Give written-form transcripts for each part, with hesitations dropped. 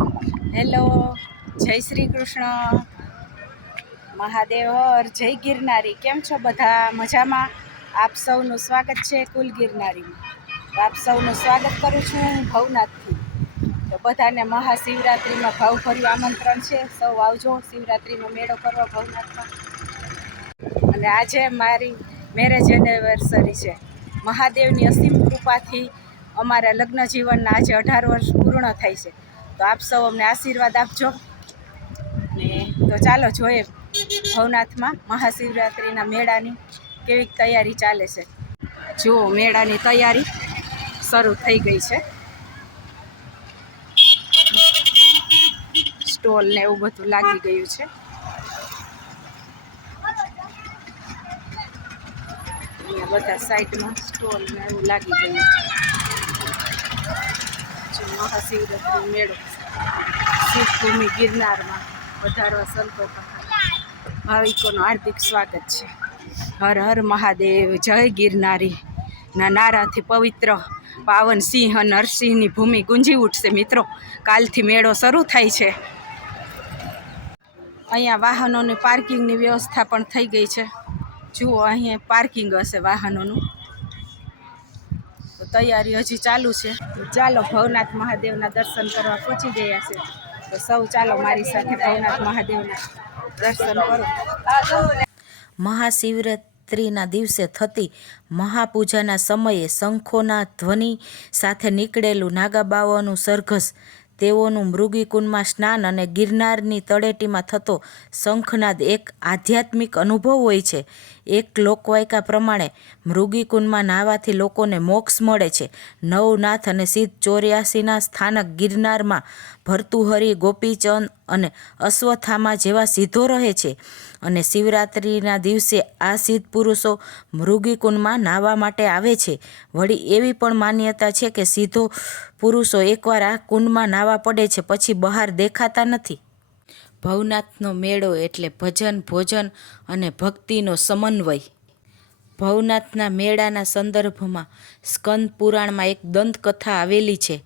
Hello, જય શ્રી કૃષ્ણ, મહાદેવ હર, જય ગિરનારી. કેમ છો બધા? મજામાં? આપ સૌનું સ્વાગત છે કુલ ગિરનારીમાં. તો આપ સૌનું સ્વાગત કરું છું હું ભવનાથથી. તો બધાને મહાશિવરાત્રિમાં ભાવભર્યું આમંત્રણ છે. સૌ આવજો શિવરાત્રિનો મેળો કરવા ભવનાથમાં. અને આજે મારી મેરેજ એનિવર્સરી છે. મહાદેવની અસીમ કૃપાથી અમારા લગ્ન જીવનના આજે 18 વર્ષ પૂર્ણ થાય છે. તો આપ સૌ અમને આશીર્વાદ આપજો. ને તો ચાલો જોઈએ ભવનાથમાં મહાશિવરાત્રિના મેળાની કેવી તૈયારી ચાલે છે. જુઓ, મેળાની તૈયારી શરૂ થઈ ગઈ છે. સ્ટોલ ને એવું બધું લાગી ગયું છે. અહીંયા બધા સાઈડમાં સ્ટોલ ને એવું લાગી ગયું છે. મહાશિવરાત્રિ મેળો સિદ્ધભૂમિ ગિરનારમાં વધારવા સંતો ભાવિકોનું હાર્દિક સ્વાગત છે. હર હર મહાદેવ, જય ગિરનારી ના નારાથી પવિત્ર પાવન સિંહ નરસિંહની ભૂમિ ગુંજી ઉઠશે. મિત્રો, કાલથી મેળો શરૂ થાય છે. અહીંયા વાહનોની પાર્કિંગની વ્યવસ્થા પણ થઈ ગઈ છે. જુઓ, અહીંયા પાર્કિંગ હશે વાહનોનું. તો તૈયારી હજી ચાલુ છે. ચાલો ભવનાથ મહાદેવના દર્શન કરવા પહોંચી ગયા છે. તો સૌ ચાલો મારી સાથે ભવનાથ મહાદેવના દર્શન કરો. મહાશિવરાત્રિના દિવસે થતી મહાપૂજાના સમયે શંખોના ધ્વનિ સાથે નીકળેલું નાગાબાવાઓનું સરઘસ, તેઓનું મૃગીકુંડમાં સ્નાન અને ગિરનારની તળેટીમાં થતો શંખનાદ એક આધ્યાત્મિક અનુભવ હોય છે. એક લોકવાયકા પ્રમાણે મૃગીકુંડમાં નાહવાથી લોકોને મોક્ષ મળે છે. નવનાથ અને સિદ્ધ 84ના સ્થાનક ગિરનારમાં ભર્તુહરિ, ગોપીચંદ અને અશ્વત્થામા જેવા સિદ્ધો રહે છે. અને શિવરાત્રિના દિવસે આ સિદ્ધ પુરુષો મૃગીકુંડમાં નાહવા માટે આવે છે. વળી એવી પણ માન્યતા છે કે સિદ્ધો પુરુષો એકવાર આ કુંડમાં નાહવા પડે છે પછી બહાર દેખાતા નથી. ભવનાથનો મેળો એટલે ભજન, ભોજન અને ભક્તિનો સમન્વય. ભવનાથના મેળાના સંદર્ભમાં સ્કંદ પુરાણમાં એક દંતકથા આવેલી છે.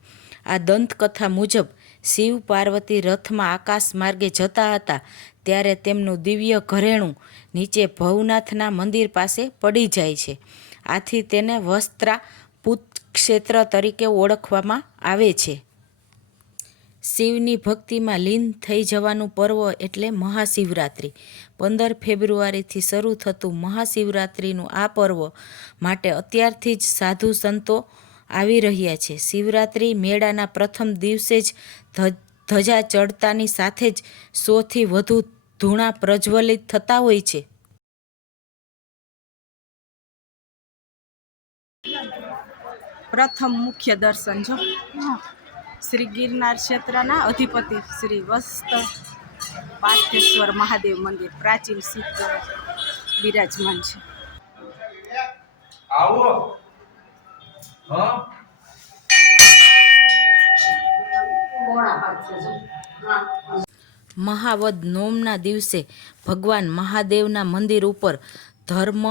આ દંતકથા મુજબ શિવ પાર્વતી રથમાં આકાશ માર્ગે જતા હતા ત્યારે તેમનું દિવ્ય ઘરેણું નીચે ભવનાથના મંદિર પાસે પડી જાય છે. આથી તેને વસ્ત્રાપુત ક્ષેત્ર તરીકે ઓળખવામાં આવે છે. શિવની ભક્તિમાં લીન થઈ જવાનું પર્વ એટલે મહાશિવરાત્રિ. 15 ફેબ્રુઆરીથી શરૂ થતું મહાશિવરાત્રિનું આ પર્વ માટે અત્યારથી જ સાધુ સંતો આવી રહ્યા છે. શિવરાત્રિ મેળાના પ્રથમ દિવસે જ ધજા ચડતાની સાથે જ 100થી વધુ ધૂણા પ્રજ્વલિત થતા હોય છે. પ્રથમ મુખ્ય દર્શન જો શ્રી ગિરનાર ક્ષેત્રના અધિપતિ શ્રી વસ્ત પાર્થેશ્વર મહાદેવ મંદિર પ્રાચીન સિદ્ધ બિરાજમાન છે. આવો મહાવદ નોમના દિવસે ભગવાન મહાદેવના મંદિર ઉપર ધર્મ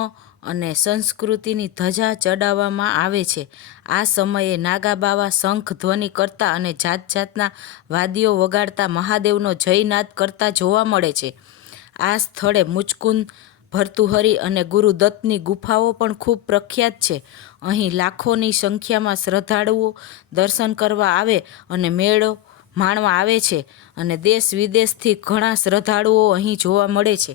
અને સંસ્કૃતિની ધજા ચડાવવામાં આવે છે. આ સમયે નાગાબાવા શંખ ધ્વનિ કરતા અને જાત જાતના વાદ્યો વગાડતા મહાદેવનો જયનાદ કરતા જોવા મળે છે. આ સ્થળે મુચકુંદ, ભર્તુહરિ અને ગુરુદત્તની ગુફાઓ પણ ખૂબ પ્રખ્યાત છે. અહીં લાખોની સંખ્યામાં શ્રદ્ધાળુઓ દર્શન કરવા આવે અને મેળો માણવા આવે છે અને દેશ વિદેશથી ઘણા શ્રદ્ધાળુઓ અહીં જોવા મળે છે.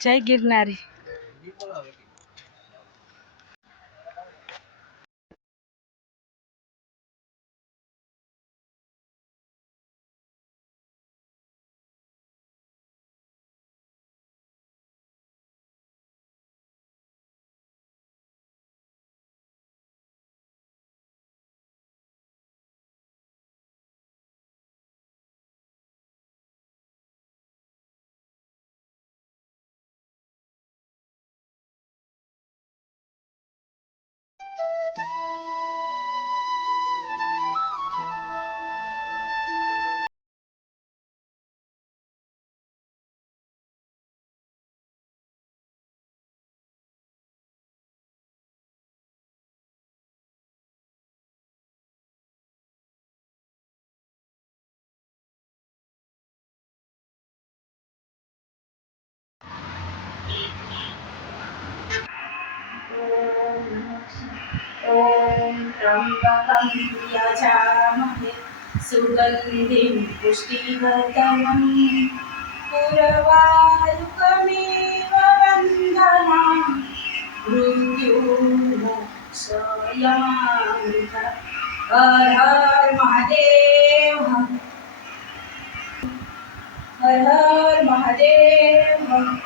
જય ગિરનારી. ॐ त्र्यम्बकं यजामहे सुगन्धिं पुष्टिवर्धनम् उर्वारुकमेव वन्दनाम् मृत्युर्मोक्षयान्त हर हर महादेव हर हर महादेव